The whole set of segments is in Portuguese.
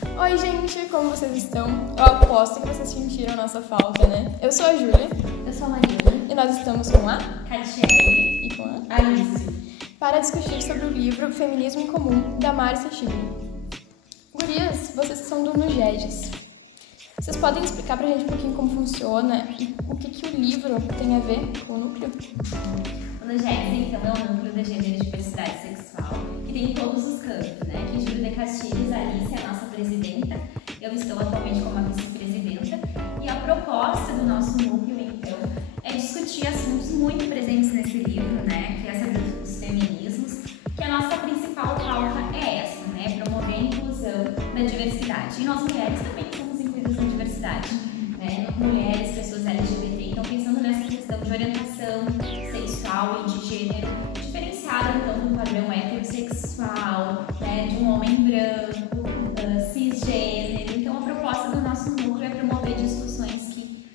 Oi, gente, como vocês estão? Eu aposto que vocês sentiram a nossa falta, né? Eu sou a Júlia. Eu sou a Marina. E nós estamos com a Catiele e com a Alice para discutir sobre o livro Feminismo em Comum, da Márcia Tiburi. Gurias, vocês que são do Nugedes. Vocês podem explicar pra gente um pouquinho como funciona e o que o livro tem a ver com o núcleo? O Nugedes, então, é o núcleo da gênero e diversidade sexual, que tem em todos os campos, né? Aqui em Júlia de Castilhos, a Alice é a nossa presidenta, eu estou atualmente como a vice-presidenta, e a proposta do nosso núcleo, então, é discutir assuntos muito presentes nesse livro, né? Que é sobre os feminismos, que a nossa principal pauta é essa, né? Promover a inclusão da diversidade. E nós mulheres também somos incluídas na diversidade, né? Mulheres, pessoas LGBT, então pensando nessa questão de orientação sexual e de gênero, diferenciada então do padrão heterossexual, né? De um homem branco, cisgênero. Então a proposta do nosso núcleo é promover discussões que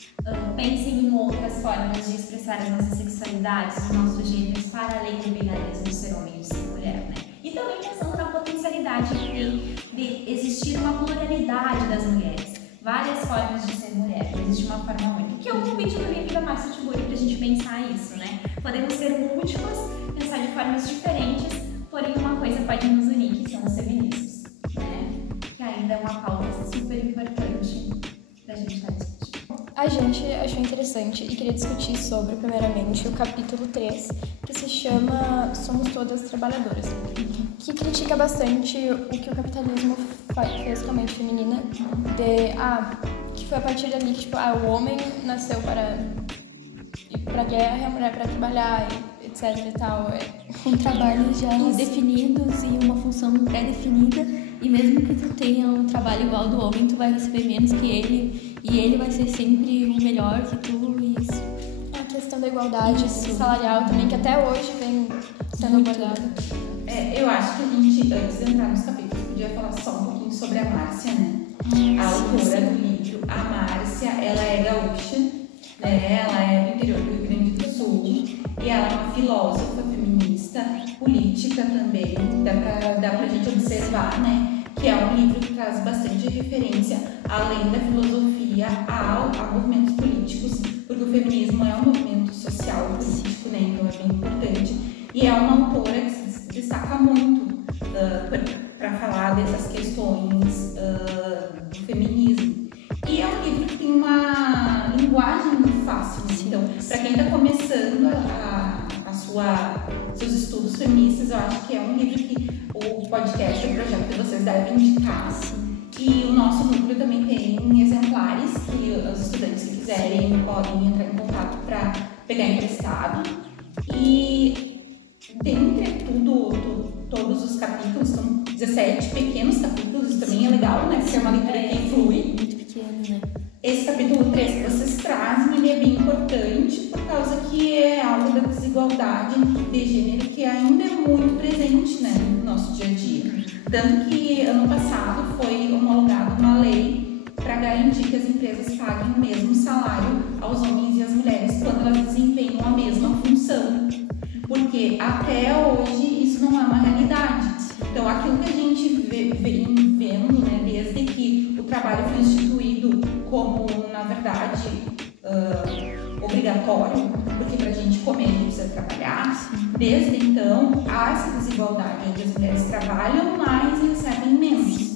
pensem em outras formas de expressar as nossas sexualidades, os nossos gêneros, para além do binarismo de ser homem e de ser mulher, né? E também pensando na potencialidade que tem de existir uma pluralidade das mulheres, várias formas de ser mulher, não existe uma forma única, que é o convite do livro da Márcia Tiburi para a gente pensar isso, né? Podemos ser múltiplas, pensar de formas diferentes, porém uma coisa pode nos unir, que são os feminismos, né? Que ainda é uma pauta super importante da gente estar discutindo. A gente achou interessante e queria discutir sobre, primeiramente, o capítulo 3, que se chama Somos Todas Trabalhadoras, que critica bastante o que o capitalismo fez com a mente feminina, que foi a partir dali que, o homem nasceu para ir pra guerra e a mulher para trabalhar, etc e tal. Com trabalhos já definidos e uma função pré-definida, e mesmo que tu tenha um trabalho igual ao do homem, tu vai receber menos que ele, e ele vai ser sempre o melhor que tu, e isso. A questão da igualdade salarial também, que até hoje vem sendo abordada. Eu acho que a gente, antes de entrar nos capítulos, podia falar só um pouquinho sobre a Márcia, né? A autora do livro. A Márcia, ela é gaúcha, né? Ela é do interior do Rio Grande do Sul, e ela é uma filósofa feminista, política também. Dá pra gente observar, né? Que é um livro que traz bastante referência, além da filosofia, a movimentos políticos, porque o feminismo é um movimento social e político, né? Então é bem importante. E é uma autora que se destaca muito para falar dessas questões do feminismo. E é um livro que tem uma linguagem muito fácil. Sim. Então, para quem está começando seus estudos feministas, eu acho que é um livro que o podcast, o projeto que vocês devem indicar. Sim. E o nosso núcleo também tem exemplares que os estudantes que quiserem podem entrar em contato para pegar emprestado. E dentre todos os capítulos, são 17 pequenos capítulos, isso também é legal, né? Porque é uma leitura que flui. Muito pequeno, né? Esse capítulo 3 que vocês trazem, ele é bem importante por causa que é algo da desigualdade de gênero que ainda é muito presente, né, no nosso dia a dia. Tanto que ano passado foi homologada uma lei para garantir que as empresas paguem o mesmo salário aos homens e às mulheres quando elas desempenham a mesma função. Porque até hoje isso não é uma realidade. Então aquilo que a gente vem vendo, né, desde que o trabalho foi instituído como, na verdade, obrigatório, porque para a gente comer a gente precisa trabalhar, desde então há essa desigualdade onde as mulheres trabalham mais e recebem menos.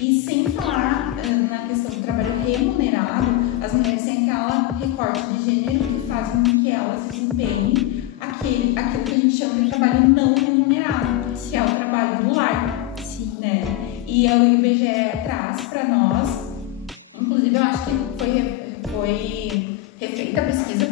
E sem falar na questão do trabalho remunerado, as mulheres têm aquela recorte de gênero que fazem com que elas desempenhem aquilo que a gente chama de trabalho não remunerado, que é o trabalho do lar. Sim. Né? E o IBGE traz para nós, inclusive eu acho que foi refeita a pesquisa,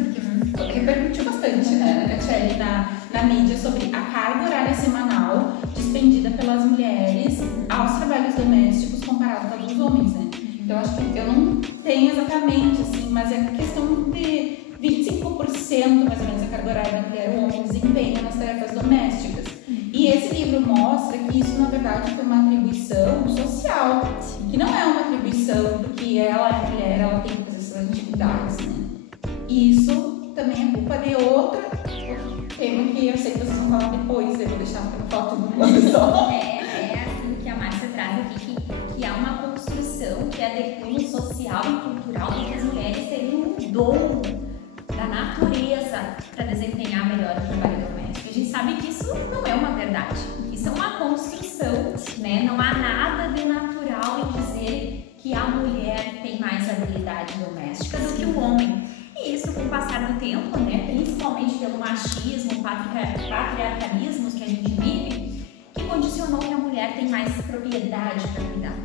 porque repercutiu bastante, né, Catiele, na mídia, sobre a carga horária semanal despendida pelas mulheres aos trabalhos domésticos comparado com a dos homens, né? Então acho que eu não tenho exatamente, assim, mas é questão de 25% mais ou menos a carga horária da mulher, o homem desempenha nas tarefas domésticas. E esse livro mostra que isso, na verdade, foi uma atribuição social, que não é uma atribuição porque ela é mulher, ela tem que fazer essas atividades, né? E isso também é culpa de outro tema que eu sei que vocês vão falar depois, eu vou deixar para falar tudo de uma pessoa. É assim que a Márcia traz aqui, que há uma de cunho social e cultural de que as mulheres teriam um dom da natureza para desempenhar melhor o trabalho doméstico. A gente sabe que isso não é uma verdade. Isso é uma construção, né? Não há nada de natural em dizer que a mulher tem mais habilidade doméstica do que o homem. E isso, com o passar do tempo, né? Principalmente pelo machismo, patriarcalismos que a gente vive, que condicionou que a mulher tem mais propriedade para cuidar.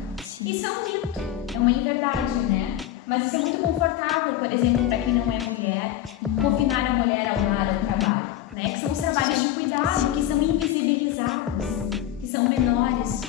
Isso é um mito, é uma inverdade, né? Mas isso é muito confortável, por exemplo, para quem não é mulher, confinar a mulher ao lar, ao trabalho, né? Que são os trabalhos de cuidado, que são invisibilizados, que são menores,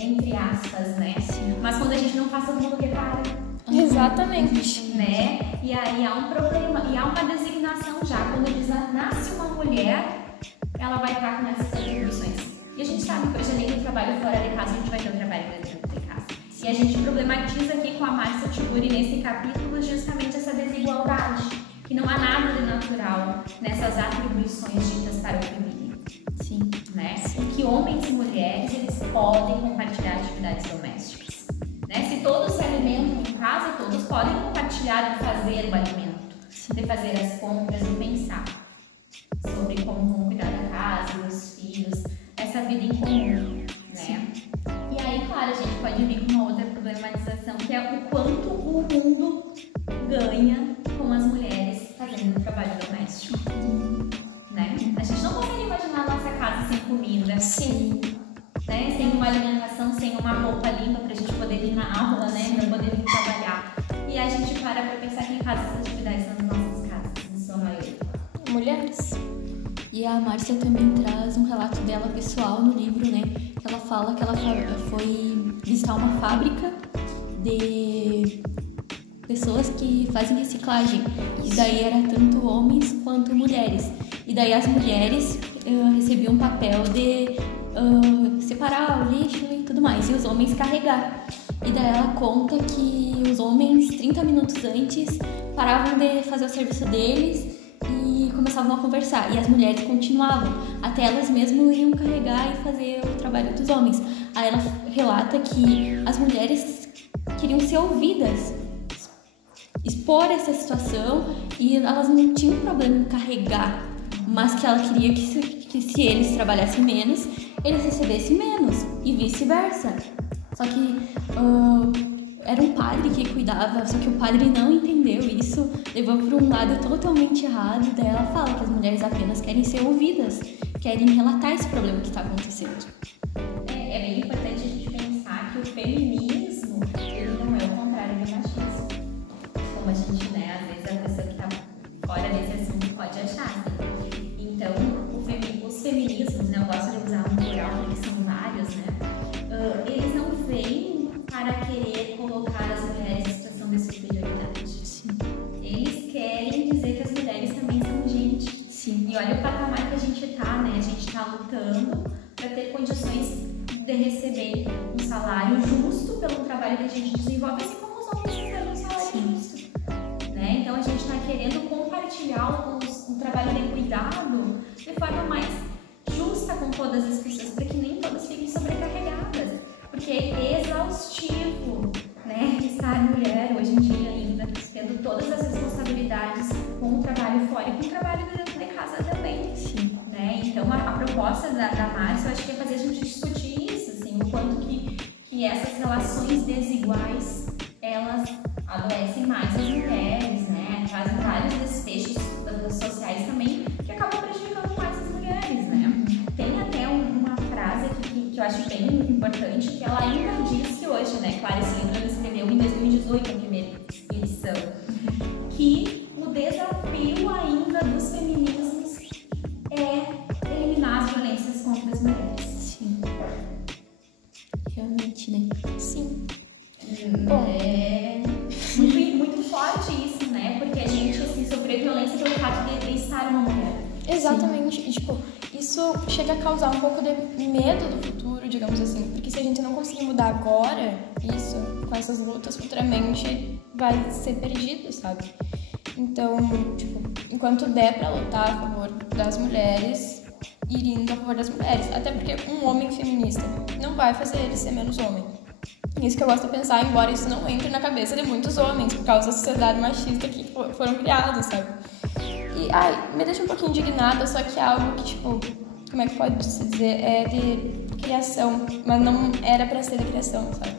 entre aspas, né? Mas quando a gente não faz, todo mundo repara. Exatamente. Né? E aí há um problema, e há uma designação já. Quando diz nasce uma mulher, ela vai estar com essas atribuições. E a gente sabe que hoje, além do trabalho fora de casa, a gente vai ter o trabalho dentro de casa. E a gente problematiza aqui com a Márcia Tiburi nesse capítulo justamente essa desigualdade, que não há nada de natural nessas atribuições ditas para o feminino. Sim. Né? Que homens e mulheres, eles podem compartilhar atividades domésticas. Né? Se todos se alimentam em casa, todos podem compartilhar de fazer o alimento, de fazer as compras, de pensar sobre como vão cuidar da casa, dos filhos, essa vida em comum, né? E aí, claro, a gente pode vir com uma outra problematização, que é o quanto o mundo ganha com as mulheres fazendo o trabalho doméstico, né? A gente não consegue imaginar a nossa casa sem comida. Sim. Né? Sem uma alimentação, sem uma roupa limpa pra gente poder ir na aula, né? Pra poder vir trabalhar. E a gente para pra pensar quem faz essas atividades nas nossas casas, em sua maioria. Mulheres. E a Márcia também traz um relato dela pessoal no livro, né? Ela fala que ela foi visitar uma fábrica de pessoas que fazem reciclagem. E daí era tanto homens quanto mulheres. E daí as mulheres recebiam um papel de separar o lixo e tudo mais, e os homens carregar. E daí ela conta que os homens, 30 minutos antes, paravam de fazer o serviço deles e começavam a conversar, e as mulheres continuavam, até elas mesmas iam carregar e fazer o trabalho dos homens. Aí ela relata que as mulheres queriam ser ouvidas, expor essa situação, e elas não tinham problema em carregar, mas que ela queria que se eles trabalhassem menos, eles recebessem menos, e vice-versa. Só que era um padre que cuidava, só que o padre não entendeu isso, levou para um lado totalmente errado. Daí ela fala que as mulheres apenas querem ser ouvidas, querem relatar esse problema que está acontecendo. É bem importante a gente pensar que o feminismo, ele não é o contrário do machismo. Como a gente, né, às vezes a pessoa que está fora desse assunto pode achar. Então, os feminismos, né, eu gosto de usar um plural porque são vários, né, eles não vêm para querer colocar as mulheres em situação de superioridade. Sim. Eles querem dizer que as mulheres também são gente. Sim. E olha o patamar que a gente tá, né, a gente tá lutando para ter condições de receber um salário justo pelo trabalho que a gente desenvolve, assim como os homens recebem um salário justo. Né? Então a gente está querendo compartilhar um trabalho de cuidado de forma mais justa com todas as pessoas, para que nem todas fiquem sobrecarregadas, porque é exaustivo, né, estar mulher hoje em dia ainda, tendo todas as responsabilidades com o trabalho fora e com o trabalho dentro de casa também. Sim. Né? Então a proposta da Márcia, eu acho que é fazer a gente discutir isso, assim, o quanto que essas relações desiguais, elas adoecem mais as mulheres, né? Trazem vários desfechos sociais também que acabam prejudicando mais as mulheres, né? Tem até uma frase aqui que eu acho bem importante, que ela ainda diz que hoje, né, Clarice Lispector escreveu em 2018 a primeira edição, que o desafio ainda dos feminismos é eliminar as violências contra as mulheres. Sim. Realmente, né? Sim. Bom, é muito forte isso, né? Porque a gente assim, sofreu violência pelo fato de estar uma mulher. Exatamente. E, tipo, isso chega a causar um pouco de medo do futuro, digamos assim. Porque se a gente não conseguir mudar agora isso, com essas lutas, futuramente vai ser perdido, sabe? Então, tipo, enquanto der pra lutar a favor das mulheres, ir indo a favor das mulheres. Até porque um homem feminista não vai fazer ele ser menos homem. Isso que eu gosto de pensar, embora isso não entre na cabeça de muitos homens, por causa da sociedade machista que foram criados, sabe? E, me deixa um pouquinho indignada, só que é algo que, tipo, como é que pode se dizer? É de criação, mas não era pra ser de criação, sabe?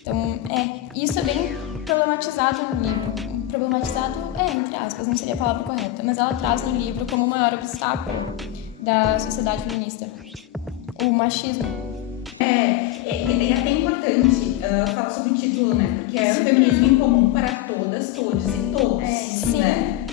Então, isso é bem problematizado no livro. Problematizado, entre aspas, não seria a palavra correta, mas ela traz no livro como o maior obstáculo da sociedade feminista, o machismo. É até importante falar sobre o título, né? Porque é o feminismo em comum para todas, todos e todos. Sim. Né?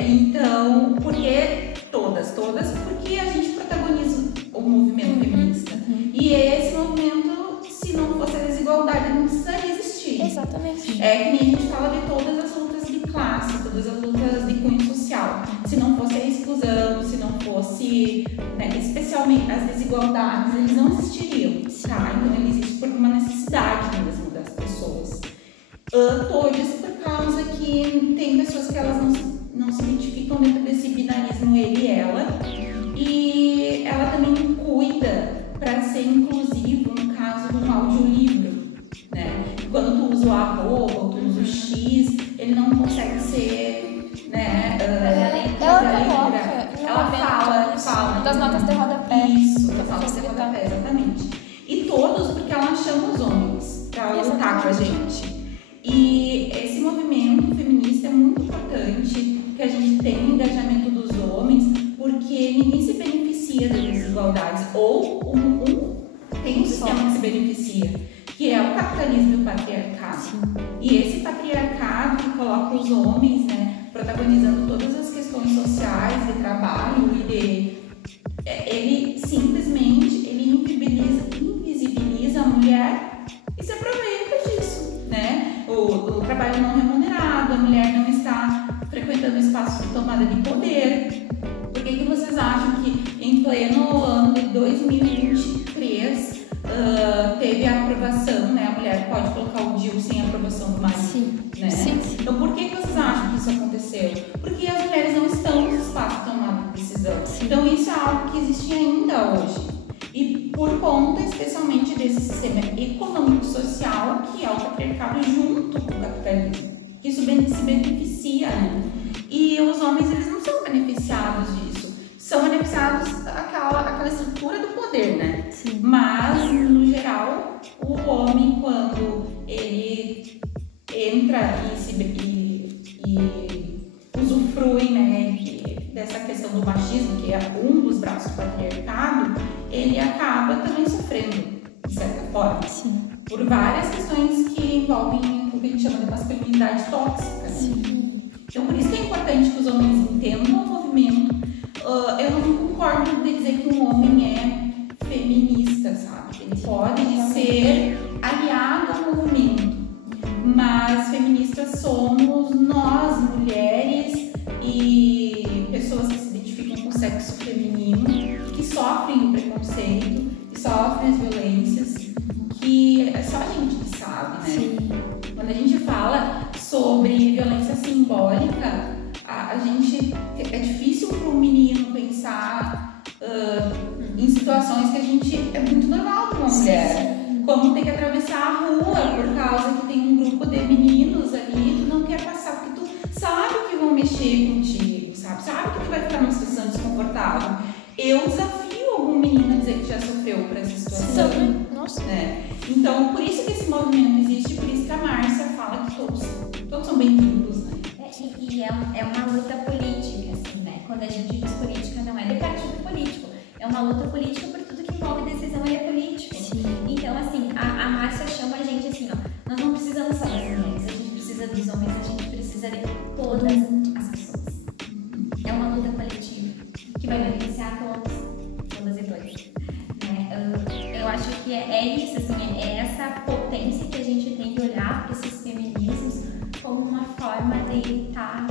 Então, por que todas? Todas porque a gente protagoniza o movimento feminista. E esse movimento, se não fosse a desigualdade, não precisaria existir. Exatamente. É que nem a gente fala de todas as lutas de classe, todas as lutas de cunho social. Se não fosse a exclusão, se não fosse, né, especialmente as desigualdades, eles não existiriam, tá? Então ele existe por uma necessidade mesmo das pessoas. Todas por causa que tem pessoas que elas não se identificam dentro desse binarismo ele e ela. E ela também cuida para ser inclusivo no caso do audiolivro, né? Quando tu usa o arroba ou tu usa o X, ele não consegue ser, né? Ela fala das notas de rodapé. Isso, das notas de rodapé, exatamente. E todos, porque ela chama os homens para lutar com a gente. E esse movimento feminista é muito importante que a gente tenha o engajamento dos homens, porque ninguém se beneficia das desigualdades, ou tem um sistema que se beneficia, que é o capitalismo e o patriarcado. E esse patriarcado que coloca os homens, né, protagonizando todas as questões sociais, de trabalho ele simplesmente invisibiliza a mulher e se aproveita disso, né? O trabalho não remunerado, a mulher não está frequentando espaços de tomada de poder. Por que vocês acham que em pleno ano de 2023 teve a aprovação, né? A mulher pode colocar o DIU sem a aprovação do marido? Sim. Né? Sim. Então por que vocês acham que isso aconteceu? Porque as mulheres não estão nos espaços de tomada de decisão. Então isso é algo que existe ainda hoje. E por conta especialmente desse sistema econômico-social que é o patriarcado junto com o capitalismo. Que isso se beneficia, né? E os homens, eles não são beneficiados disso. São beneficiados aquela estrutura do poder, né? Sim. Mas, no geral, o homem, quando ele entra e usufrui, né, dessa questão do machismo, que é um dos braços do patriarcado, ele acaba também sofrendo, de certa forma. Sim. Por várias questões que envolvem o que a gente chama de masculinidade tóxica. Né? Sim. Então, por isso que é importante que os homens entendam o movimento. Eu não concordo de dizer que um homem é feminista, sabe? Ele pode ser aliado ao movimento, mas feministas somos nós, mulheres e pessoas que se identificam com o sexo feminino, que sofrem o preconceito, que sofrem as violências, que é só a gente que sabe, né? Sim. Quando a gente fala sobre violência simbólica, é difícil para um menino pensar em situações que é muito normal para uma mulher. Como ter que atravessar a rua por causa que tem um grupo de meninos ali, tu não quer passar porque tu sabe que vão mexer contigo, sabe que tu vai ficar numa situação desconfortável. Eu desafio algum menino a dizer que já sofreu por essa situação. Nossa. Né? Então, por isso que esse movimento existe, por isso que a Márcia fala que todos são bem-vindos, né? E é uma luta política, assim, né? Quando a gente diz política, não é de partido político. É uma luta política por tudo que envolve decisão, ele é político. Sim. Então, assim, a Márcia chama a gente assim, ó, nós não precisamos só das mulheres, a gente precisa dos homens, a gente precisa de todas as pessoas. É uma luta coletiva que vai beneficiar todas e todos. Né? Eu acho que é isso, assim, é essa potência que a gente tem de olhar para esses feminismos como uma forma de estar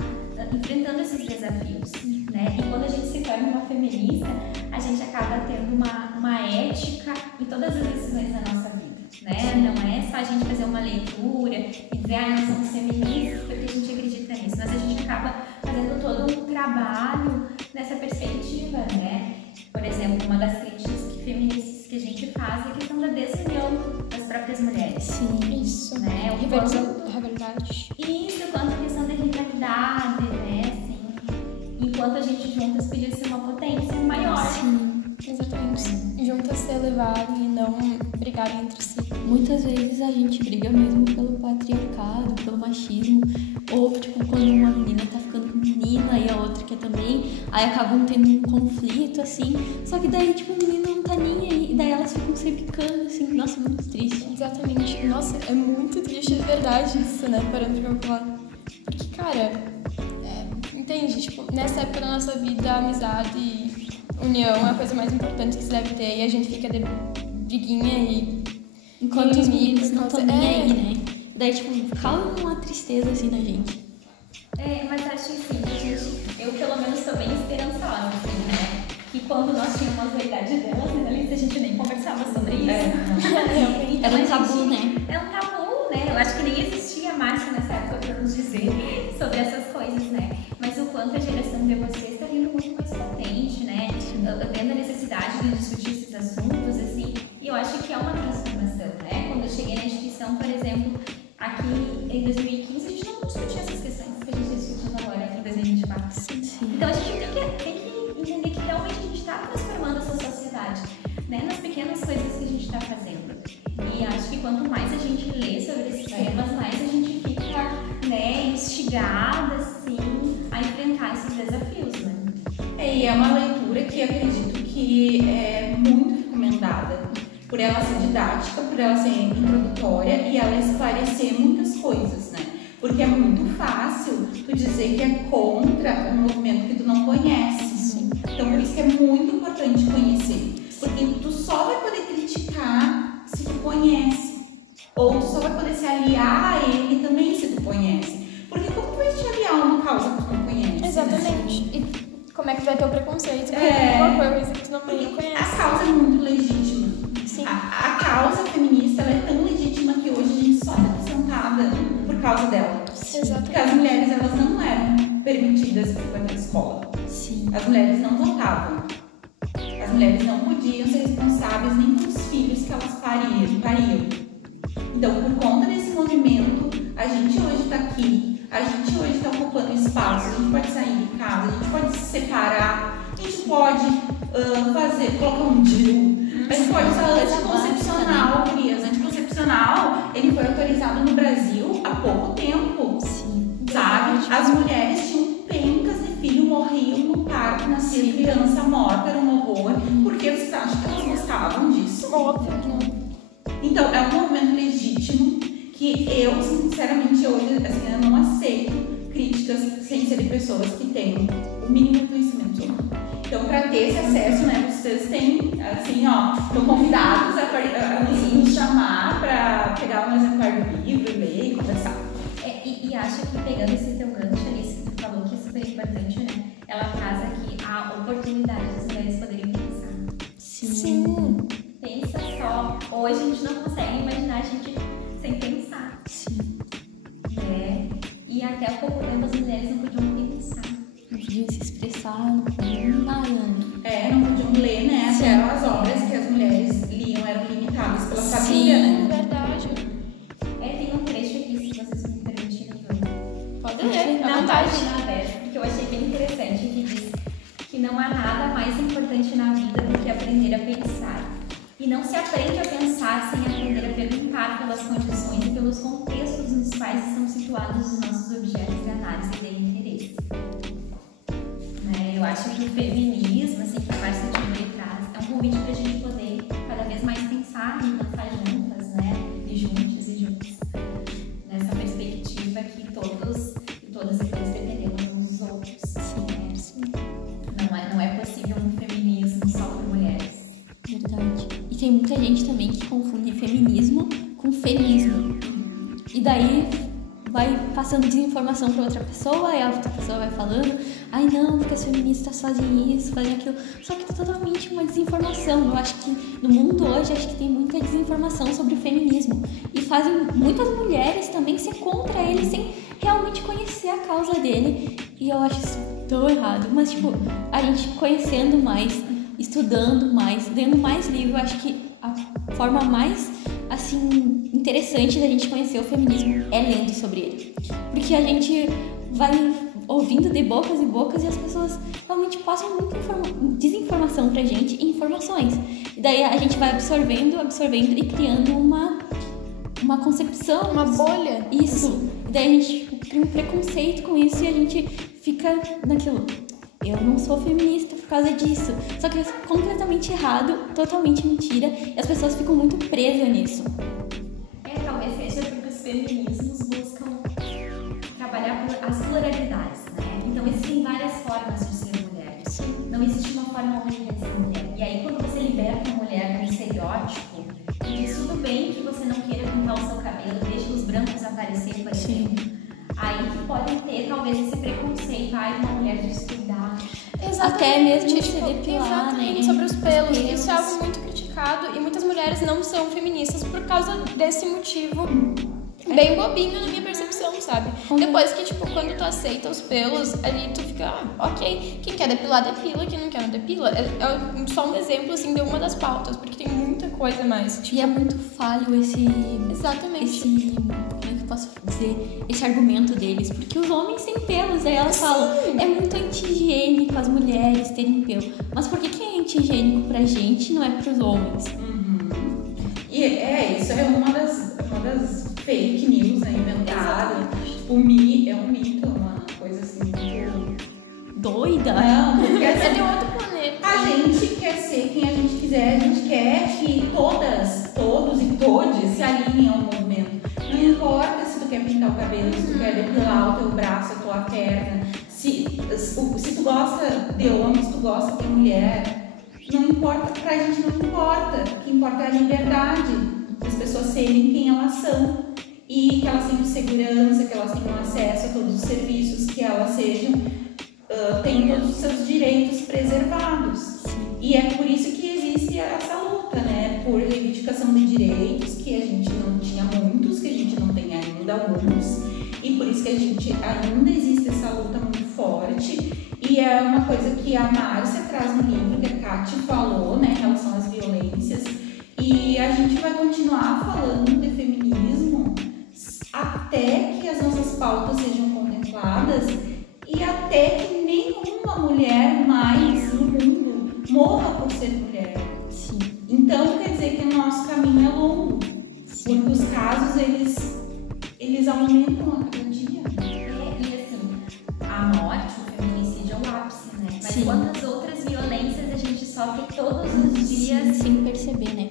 enfrentando esses desafios, né? E quando a gente se torna uma feminista, a gente acaba tendo uma ética em todas as decisões da nossa vida, né? Não é só a gente fazer uma leitura e dizer, nós somos feministas porque a gente acredita nisso, mas a gente acaba fazendo todo um trabalho nessa perspectiva, né? Por exemplo, uma das críticas feministas que a gente faz é a questão da desunião das próprias mulheres. rivalidade. Isso, quanto a questão da rivalidade, né, assim, enquanto a gente juntas podia ser uma potência maior. Sim. Exatamente. Juntas se elevarem e não brigarem entre si. Muitas vezes a gente briga mesmo pelo patriarcado, pelo machismo, ou tipo quando uma menina tá ficando com um menino, aí a outra quer também, aí acabam tendo um conflito, assim, só que daí tipo o menino não tá nem aí, e daí elas ficam se picando, assim, nossa, muito triste. Exatamente. Nossa, é muito triste de verdade isso, né? Parando pra falar. Porque, cara, entende? Tipo, nessa época da nossa vida, a amizade e união é a coisa mais importante que se deve ter, e a gente fica de briguinha e... Enquanto os meninos não estão nem aí, É. né? Daí, tipo, causa uma tristeza assim na gente. Mas acho que sim, eu pelo menos estou bem esperançosa, assim, né? Que quando nós tínhamos a realidade delas, né, Alice, a gente nem conversava sobre isso. Era um tabu, né? É um tabu, né? Eu acho que nem existia Márcia nessa época pra nos dizer sobre essas coisas, né? Mas o quanto a geração de vocês está vindo muito mais potente, né? Vendo a necessidade de discutir esses assuntos, assim, e eu acho que é uma transformação, né? Quando eu cheguei na instituição, por exemplo, aqui em 2015, a gente não discutia essas questões que a gente está discutindo agora, aqui em 2024. Sim. Então a gente tem que entender que realmente a gente está transformando essa sociedade, né? Nas pequenas coisas que a gente está fazendo. E acho que quanto mais a gente lê sobre esses temas, mais a gente fica, né, instigada, assim, a enfrentar esses desafios, né? E é uma leitura que acredito que é muito recomendada, por ela ser didática, por ela ser introdutória e ela esclarecer muitas coisas, né? Porque é muito fácil tu dizer que é contra um movimento que tu não conhece. Sim. Então por isso que é muito importante conhecer, porque tu só vai poder criticar se tu conhece, ou tu só vai poder se aliar a ele também se tu conhece. Porque como tu vai te aliar a uma causa que tu não conhece? Exatamente. E como é que tu vai ter o preconceito com É. uma coisa que tu não Porque conhece? a causa é muito legítima. Sim. A causa feminista ela é tão legítima que hoje a gente só está representada por causa dela. Porque Exatamente. as mulheres elas não eram permitidas frequentar a escola. Sim. As mulheres não votavam. As mulheres não podiam ser responsáveis nem pelos filhos que elas pariam. Então, por conta desse movimento, a gente hoje está aqui, a gente hoje está ocupando espaço, a gente pode sair de casa, a gente pode se separar, a gente pode colocar um DIU, a gente pode usar anticoncepcional, gurias. Anticoncepcional, ele foi autorizado no Brasil há pouco tempo. Sim. Sabe? As mulheres tinham pencas de filho, morriam no parto, nascia criança morta, era um horror. Porque vocês acham que elas gostavam disso? Óbvio que não. Então, é um movimento legítimo que eu, sinceramente, hoje, assim, eu não aceito críticas sem ser de pessoas que têm o mínimo de conhecimento sobre. Então, para ter esse acesso, né, vocês têm, assim, ó, estão convidados a nos chamar para pegar um exemplar do livro, ler e conversar. E acho que pegando esse teu gancho, Alice, que tu falou que é super importante, né? Ela traz aqui a oportunidade das mulheres poderem pensar. Sim. Pensa só. Hoje a gente não consegue imaginar a gente sem pensar, Sim. né? E até há pouco tempo as mulheres não podiam pensar. Não podiam se expressar, não podiam nada, né? Não podiam ler, né? Sim. Até as obras que as mulheres liam eram limitadas pela família, né? Verdade. Tem um trecho aqui, se vocês me permitirem ler. Pode ler, à Na vontade. página 10, porque eu achei bem interessante, que diz que não há nada mais importante na vida do que aprender a pensar. E não se aprende a pensar sem aprender a perguntar pelas condições e pelos contextos nos quais estão situados os nossos objetos de análise e de interesse. Né? Eu acho que o feminismo, assim, que a Márcia Tiburi traz, é um convite para a gente poder cada vez mais pensar e pensar juntas, né? E juntos e juntos. Nessa perspectiva que todos e todas aqueles dependemos uns dos outros. Sim. Não é possível um feminismo só para mulheres. Verdade. E tem muita gente também que confunde feminismo com femismo. E daí vai passando desinformação para outra pessoa, e a outra pessoa vai falando, ai não, porque as feministas fazem isso, fazem aquilo. Só que é totalmente uma desinformação. Eu acho que no mundo hoje, acho que tem muita desinformação sobre o feminismo. E fazem muitas mulheres também ser contra ele sem realmente conhecer a causa dele. E eu acho isso tão errado. Mas, tipo, a gente conhecendo mais, estudando mais, lendo mais livros, eu acho que a forma mais assim, interessante da gente conhecer o feminismo é lendo sobre ele. Porque a gente vai ouvindo de bocas e bocas e as pessoas realmente passam muita desinformação pra gente e informações. E daí a gente vai absorvendo e criando uma concepção. Uma bolha. Isso. E daí a gente cria um preconceito com isso e a gente fica naquilo. Eu não sou feminista por causa disso. Só que é completamente errado, totalmente mentira. E as pessoas ficam muito presas nisso. Talvez seja porque os feminismos buscam trabalhar as pluralidades, né? Então existem várias formas de ser mulher. Não existe uma forma única de ser mulher. E aí quando você liberta a mulher do estereótipo, e diz tudo bem que você não queira pintar o seu cabelo, deixa os brancos aparecer, por exemplo. Aí que podem ter talvez esse preconceito, uma mulher descuidada. Até mesmo se depilar, exatamente, sobre os pelos. Isso é algo muito criticado e muitas mulheres não são feministas por causa desse motivo bem bobinho na minha percepção, sabe? Depois que, tipo, quando tu aceita os pelos, ali tu fica, ok, quem quer depilar, depila, quem não quer, não depila. É só um exemplo, assim, de uma das pautas, porque tem muita coisa mais. Tipo... E é muito falho esse... Exatamente. Como é que eu posso dizer? Esse argumento deles. Porque os homens têm pelos, aí elas falam, é muito anti-higiênico as mulheres terem pelo. Mas por que é anti-higiênico pra gente e não é pros homens? E isso é uma das fake news, né, inventada. Tipo, é um mito, uma coisa assim, muito... doida? Não, porque É de outro planeta. a gente quer ser quem a gente quiser, a gente quer que todos e todes se alinhem ao movimento. Não importa se tu quer pintar o cabelo, se tu quer depilar o teu braço, a tua perna, se tu gosta de homem, se tu gosta de mulher, não importa, pra gente não importa. O que importa é a liberdade, as pessoas serem quem elas são e que elas tenham segurança, que elas tenham acesso a todos os serviços, que elas tenham todos os seus direitos preservados. E é por isso que existe essa luta, né, por reivindicação de direitos, que a gente não tinha muitos, que a gente não tem ainda alguns, e por isso que a gente ainda existe essa luta muito forte. E é uma coisa que a Márcia traz no livro, que a Kati falou, né, em relação às violências. E a gente vai continuar falando de feminismo até que as nossas pautas sejam contempladas e até que nenhuma mulher mais no mundo morra por ser mulher. Sim. Então quer dizer que o nosso caminho é longo, porque os casos eles aumentam a cada dia. E assim, a morte, o feminicídio é o ápice, né? Mas quantas outras violências a gente sofre todos os dias sem perceber, né?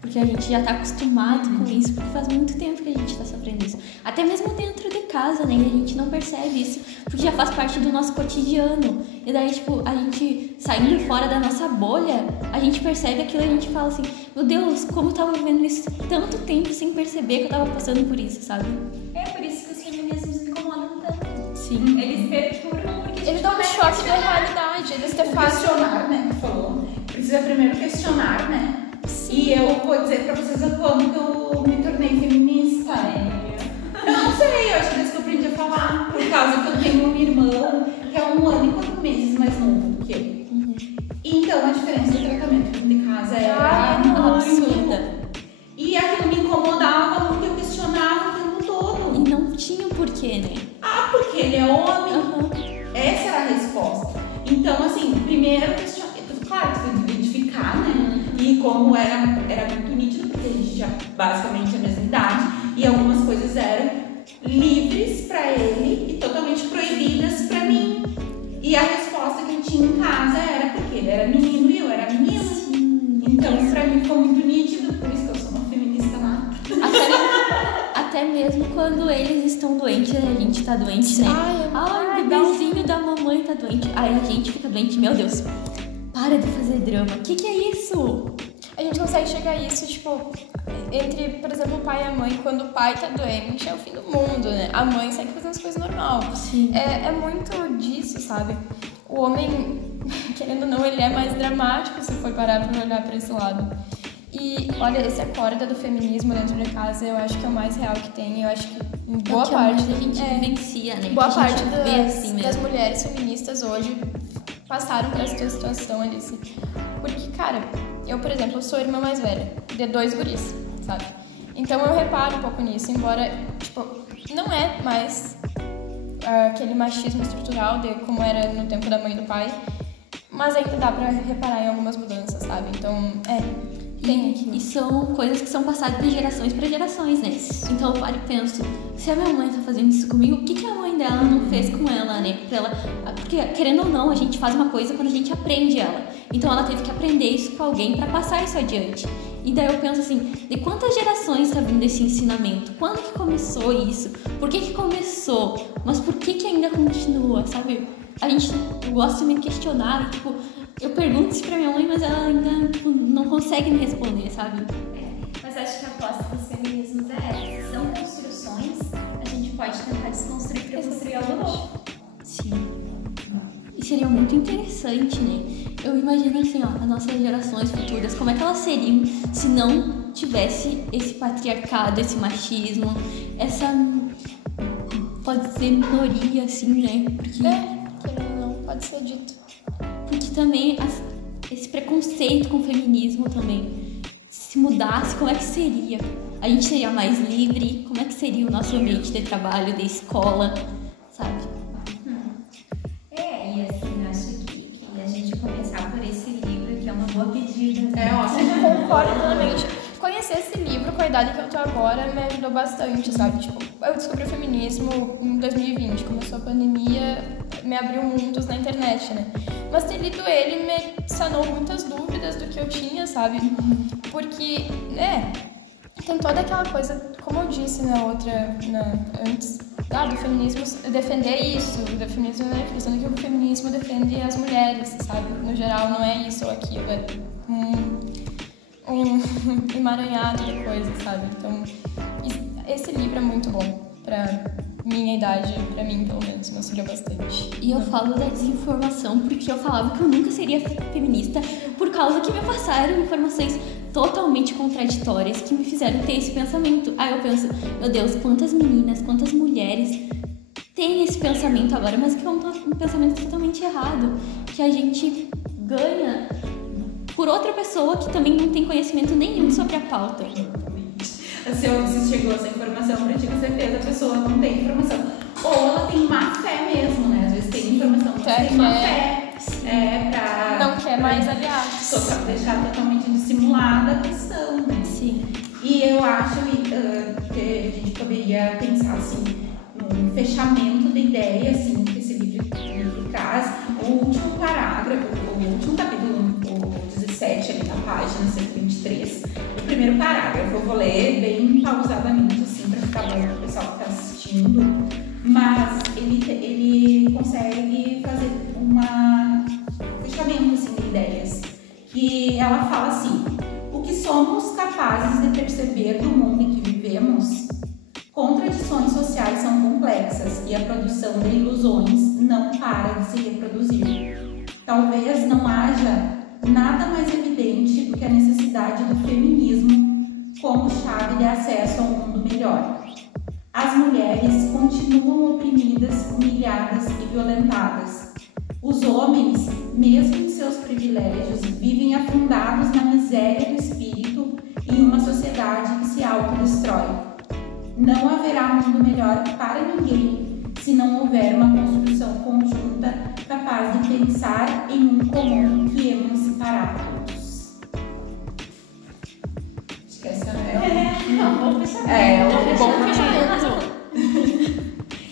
Porque a gente já tá acostumado com isso, porque faz muito tempo que a gente tá sofrendo isso. Até mesmo dentro de casa, né? E a gente não percebe isso, porque já faz parte do nosso cotidiano. E daí, tipo, a gente saindo fora da nossa bolha, a gente percebe aquilo e a gente fala assim, meu Deus, como eu tava vivendo isso tanto tempo sem perceber que eu tava passando por isso, sabe? É por isso que os feminismos incomodam tanto. Sim. Eles perturbam porque Eles dão um choque da realidade, eles te fazem... Questionar, né, que falou. Precisa primeiro questionar, né? E eu vou dizer pra vocês quando que eu me tornei feminista. Eu não sei, eu acho que desde que eu aprendi a falar. Por causa que eu tenho um irmão que é 1 ano e 4 meses mais novo do que eu. Então a diferença do tratamento dentro de casa era absurda. E aquilo me incomodava porque eu questionava o tempo todo. E não tinha um porquê, né? Porque ele é homem. Essa era a resposta. Então, assim, primeiro questionar. Claro, você tem que identificar, né? E como era muito nítido, porque a gente tinha basicamente a mesma idade, e algumas coisas eram livres pra ele e totalmente proibidas pra mim. E a resposta que eu tinha em casa era porque ele era menino e eu era menina. Então, pra mim ficou muito nítido, por isso que eu sou uma feminista nata. Até mesmo quando eles estão doentes, a gente tá doente, né? Ai, o bebezinho da mamãe tá doente. Aí a gente fica doente, meu Deus. Para de fazer drama. O que é isso? A gente consegue chegar a isso, tipo, entre, por exemplo, o pai e a mãe. Quando o pai tá doente, é o fim do mundo, né? A mãe segue fazendo as coisas normal. Sim. É muito disso, sabe? O homem, querendo ou não, ele é mais dramático se for parar pra olhar pra esse lado. E, olha, esse acorda do feminismo dentro de casa, eu acho que é o mais real que tem. Eu acho que em boa parte... a gente vivencia, né? Boa parte das mulheres feministas hoje passaram por essa situação, Alice. Porque, cara, eu, por exemplo, sou a irmã mais velha de 2 guris, sabe? Então eu reparo um pouco nisso, embora, tipo, não é mais aquele machismo estrutural de como era no tempo da mãe e do pai, mas ainda dá pra reparar em algumas mudanças, sabe? Então, tem aqui. E são coisas que são passadas de gerações para gerações, né? Então eu paro e penso, se a minha mãe tá fazendo isso comigo, o que a mãe dela não fez com ela, né? Porque, querendo ou não, a gente faz uma coisa quando a gente aprende ela. Então ela teve que aprender isso com alguém para passar isso adiante. E daí eu penso assim, de quantas gerações tá vindo esse ensinamento? Quando que começou isso? Por que começou? Mas por que ainda continua, sabe? Eu gosto de me questionar e, tipo, eu pergunto isso pra minha mãe, mas ela ainda, tipo, não consegue me responder, sabe? Mas acho que a aposta dos feminismos é essa. São construções, a gente pode tentar desconstruir para construir algo novo. Sim. E seria muito interessante, né? Eu imagino assim, ó, as nossas gerações futuras, como é que elas seriam se não tivesse esse patriarcado, esse machismo, essa, pode ser minoria, assim, né? Porque não pode ser dito. Porque também esse preconceito com o feminismo também, se mudasse, como é que seria? A gente seria mais livre? Como é que seria o nosso ambiente de trabalho, de escola, sabe? E assim, acho que a gente começar por esse livro, que é uma boa pedida. Eu concordo plenamente. Conhecer esse livro com a idade que eu tô agora me ajudou bastante, sabe? Tipo, eu descobri o feminismo em 2020, começou a pandemia, me abriu mundos na internet, né? Mas ter lido ele me sanou muitas dúvidas do que eu tinha, sabe? Porque, tem toda aquela coisa, como eu disse antes, do feminismo defender isso, do feminismo, né? Questão que o feminismo defende as mulheres, sabe? No geral, não é isso ou aquilo, é um emaranhado de coisas, sabe? Então, esse livro é muito bom pra minha idade, pra mim, pelo menos, me auxiliou bastante. E eu falo da desinformação porque eu falava que eu nunca seria feminista por causa que me passaram informações totalmente contraditórias que me fizeram ter esse pensamento. Aí eu penso, meu Deus, quantas meninas, quantas mulheres têm esse pensamento agora, mas que é um pensamento totalmente errado, que a gente ganha por outra pessoa que também não tem conhecimento nenhum sobre a pauta. Se chegou essa informação pra ti, com certeza a pessoa não tem informação. Ou ela tem má fé mesmo, né? Às vezes tem informação, mas tem má fé. Não quer mais aliados. Só pra deixar totalmente dissimulada a questão, né? Sim. E eu acho que a gente poderia pensar, assim, num fechamento de ideia, assim, que esse livro traz. O último parágrafo, o último capítulo, o 17, ali na página 123, o primeiro parágrafo, eu vou ler bem pausadamente, assim, pra ficar bom pro pessoal que tá assistindo, mas ele consegue fazer fechamento, assim, de ideias, que ela fala assim: o que somos capazes de perceber do mundo em que vivemos, contradições sociais são complexas e a produção de ilusões não para de se reproduzir. Talvez não haja nada mais evidente do que a necessidade do feminismo como chave de acesso a um mundo melhor. As mulheres continuam oprimidas, humilhadas e violentadas. Os homens, mesmo em seus privilégios, vivem afundados na miséria do espírito e em uma sociedade que se autodestrói. Não haverá mundo melhor para ninguém se não houver uma construção conjunta capaz de pensar em um comum que emancipará todos. Acho que essa é um bom fechamento.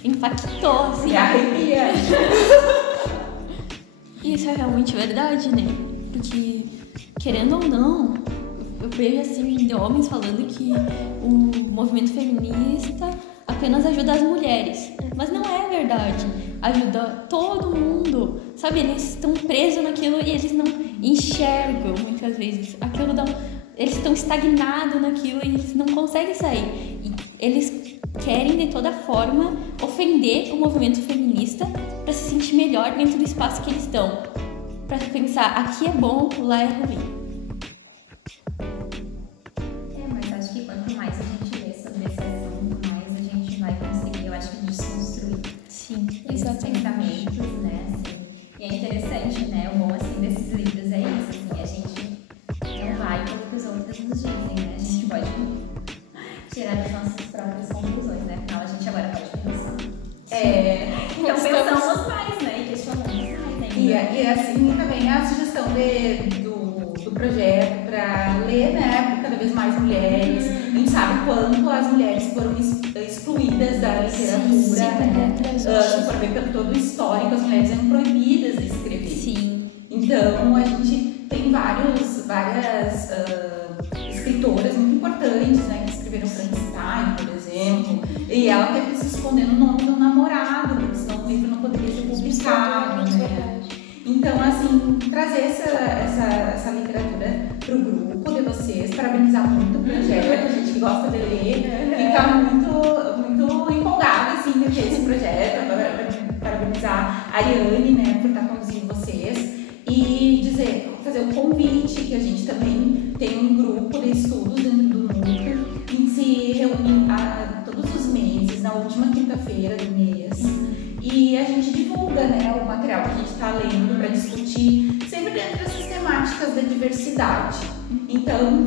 Impactou, assim. Me arrepia. Isso é realmente verdade, né? Porque, querendo ou não, eu vejo assim de homens falando que o movimento feminista apenas ajuda as mulheres. Mas não é verdade. Ajuda todo mundo. Sabe, eles estão presos naquilo e eles não enxergam muitas vezes. Eles estão estagnados naquilo e eles não conseguem sair. E eles querem de toda forma ofender o movimento feminista para se sentir melhor dentro do espaço que eles estão. Para pensar, aqui é bom, lá é ruim. Mas acho que quanto mais a gente lê sobre esse assunto, mais a gente vai conseguir, eu acho que desconstruir. Sim, esses pensamentos, né? Assim. E é interessante, né? O bom assim desses livros é isso, assim, a gente do projeto para ler, né, cada vez mais mulheres. A gente sabe quanto as mulheres foram excluídas da literatura, né? Se for ver pelo todo o histórico, as mulheres eram proibidas de escrever. Sim. Então, a gente tem várias escritoras muito importantes, né, que escreveram Frankenstein, por exemplo, e ela teve que se esconder no nome do namorado, porque senão o livro não poderia ser publicado, né? Então, assim, trazer essa literatura pro grupo de vocês, parabenizar muito o projeto, a gente que gosta de ler, fica muito empolgada, assim, de ter esse projeto, parabenizar a Ariane, né, por estar conduzindo vocês, e fazer um convite, que a gente também tem um grupo de estudos dentro do núcleo, que se reúne todos os meses, na última quinta-feira do mês, e a gente divulga, né, o material que a gente está lendo para discutir, sempre dentro dessas temáticas da diversidade. Então,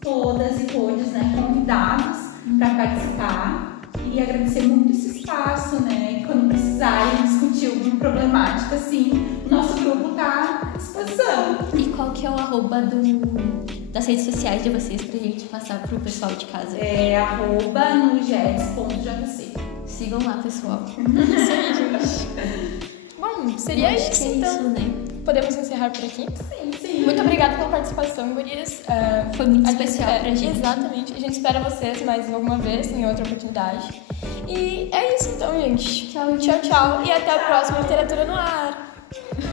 todas e todos, né, convidados para participar e agradecer muito esse espaço, né, e quando precisarem discutir alguma problemática, assim, o nosso grupo está à disposição. E qual que é o arroba das redes sociais de vocês pra gente passar pro pessoal de casa? É @nujets.jc. Sigam lá, pessoal. Isso aí, gente. Bom, seria isso, então. Isso, né? Podemos encerrar por aqui? Sim. Muito obrigada pela participação, gurias. Foi muito especial pra gente. Exatamente. A gente espera vocês mais alguma vez, em outra oportunidade. E é isso então, gente. Tchau, tchau. E até o próximo Literatura no Ar.